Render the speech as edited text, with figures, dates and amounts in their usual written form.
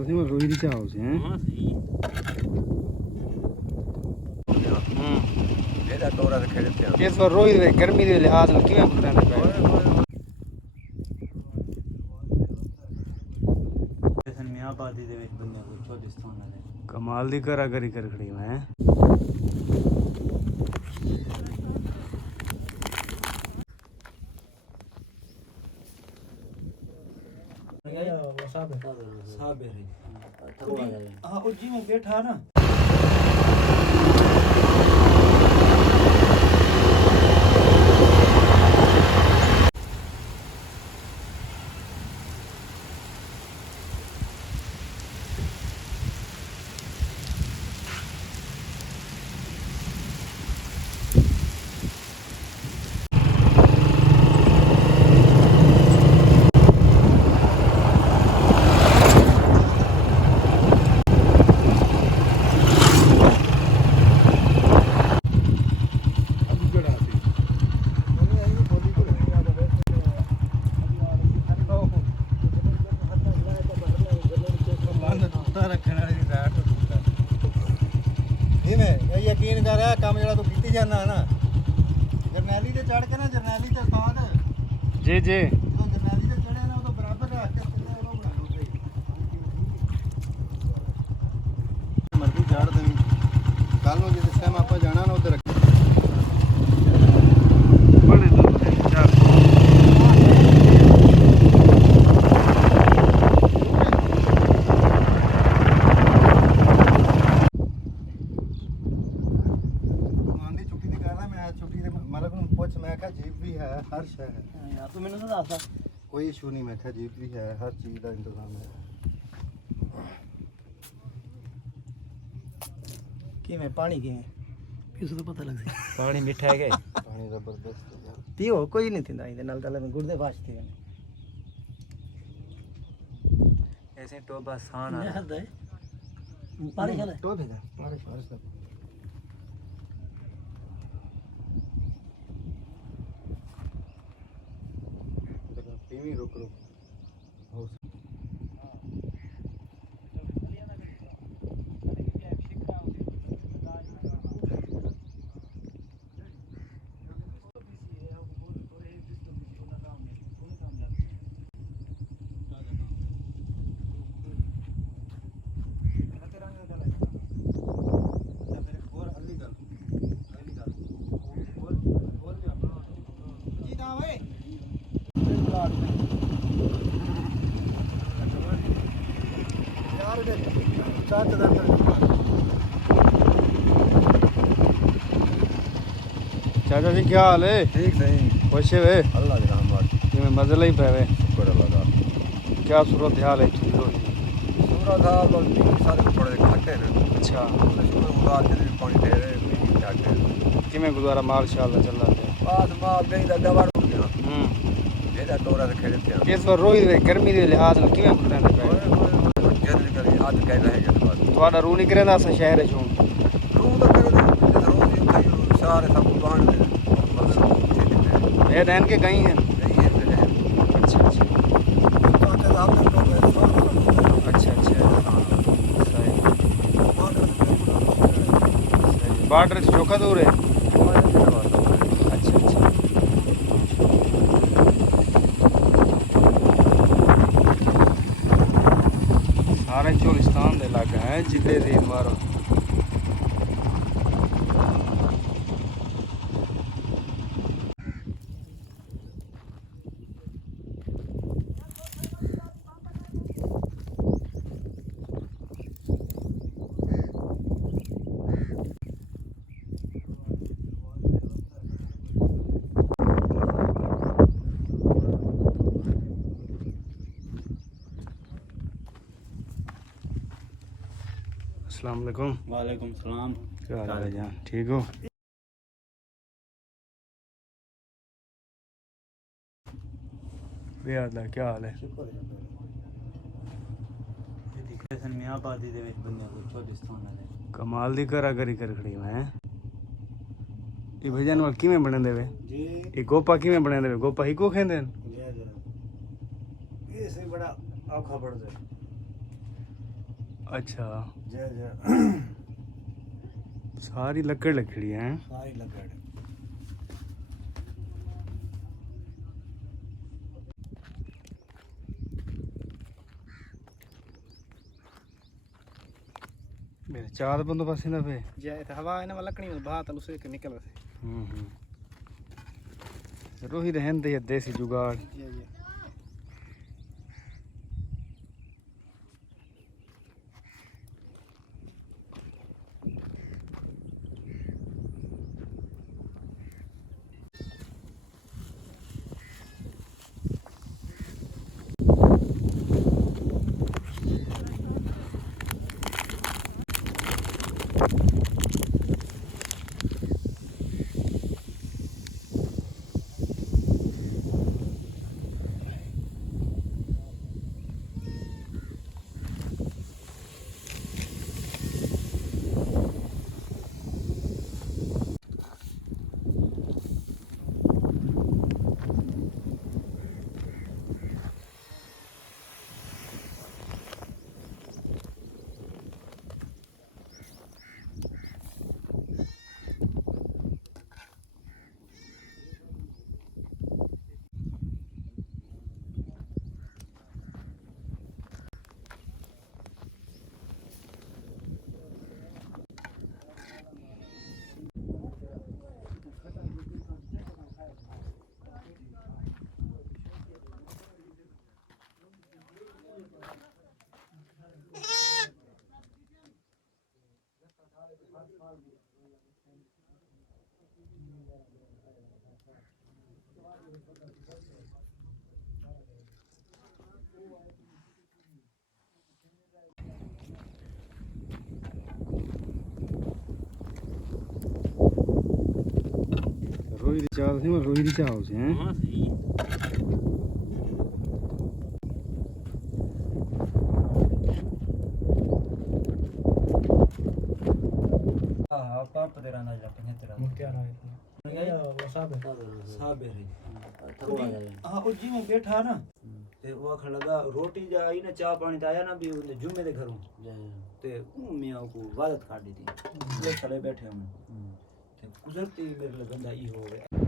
गल सी मैं रोई दी चाहो से हैं हां सही ਇਹਦਾ ਟੋਰਾ ਤੇ ਖੇਡਦੇ ਆ इस बार रोई दे गर्मी दे लिहाज नाल किवें गुजरने पे ਜਸ਼ਨ ਮੀਆਂ ਆਬਾਦੀ ਦੇ ਵਿੱਚ ਬੰਦੇ ਕੋਈ ਚੌਧਿਸਤਾਨ ਵਾਲੇ कमाल दी कारागरी कर खड़ी मैं साबिर हां ओ जी में बैठा ना यकीन कर काम जो तू की जाना है ना जरनैली से चढ़ के ना जरनैली से उस्ताद जी जी जो जरनैली से चढ़े ना तो बराबर रख के बना लो मर्जी झाड़ देवी कल नु जिस टाइम आप जाना ना उधर बड़े दूर है चार हर शय है यार तू मैंने तो दसा कोई इशू नहीं मैं क्या जीप भी है हर चीज़ का इंतजाम है कि मैं पानी की किस तो पता लग सी पानी मीठा है क्या पानी जबरदस्त है यार पियो कोई नहीं थी इधर नल तले में गुर्दे फाशते हैं ऐसे टोबा सान आ याद है पानी चले तो भेजा बारिश का पीवी रुक रुक हो चाचा जी क्या हाल है ठीक सही खुश है वे अल्लाह के रहमत कि मैं मजे ही पे वे शुक्र अल्लाह का क्या सूरत हाल है ठीक हो सूरत हाल बल्कि सारे थोड़े घाटे ने अच्छा शुक्र खुदा के पानी दे रहे हैं घाटे किमें गुजारा माशाल्लाह चल रहा है बात मां गई दा दवा हो गया ਇਹਦਾ ਟੋਰਾ ਤੇ ਖੇਡਦੇ ਆ इस बार रोई दे गर्मी दे लिहाज नाल किवें गुजरने पे ਜਦ ਕਰੀ ਅੱਜ ਕਹਿ ਰਹੇ ਜਦ ਬਾਅਦ ਤੁਹਾਡਾ ਰੂ ਨਹੀਂ ਕਰਦਾ ਅਸਾਂ ਸ਼ਹਿਰ ਚ ਹੁਣ ਰੂਹ ਤਾਂ ਕਰੇ ਰੋਜ਼ ਹੀ ਖਾਈ ਸਾਰੇ ਸਭ ਬਾਣ ਦੇ ये रहन के गई हैं अच्छा अच्छा अच्छा अच्छा सही बॉर्डर से चौका दूर है अच्छा अच्छा सारे चोलिस्तान के इलाके हैं जिले से मारो अस्सलाम वालेकुम। वालेकुम सलाम क्या हाल है जान ठीक हो बेहद क्या हाल है जशन मੀਆਂ ਆਬਾਦੀ ਦੇ ਵਿੱਚ ਬੰਦੇ ਕੋਈ ਚੌਧਿਸਤਾਨ ਵਾਲੇ कमाल दी कारागरी कर खड़ी मैं ये भजन वाल किवें बने वे जी ये गोपा किवें बने वे गोपा ही को खेंदे ये से बड़ा औखा पड़ जाए अच्छा जय जय सारी लकड़ लकड़ी है। सारी लकड़ मेरे चार बंदोबस्त ना पे जय हवा है ना लकड़ी में बात उसे के निकल वैसे रोही रहन दे देसी जुगाड़। जी जी रोही दी चाल थी रोही दी चाल से हैं। हां सही हां पाप तेरा ना जा 75 क्या रहा है वो साहब है हाँ वो जी में बैठा ना ते वो आखन लगा रोटी जा आई ना चाह पानी आया ना भी उन्हें जुम्मे दे घरों ते मियाँ को वादत काट दी थी चले बैठे हम ते गुजरती मेरे लिए बंदा ई हो गया।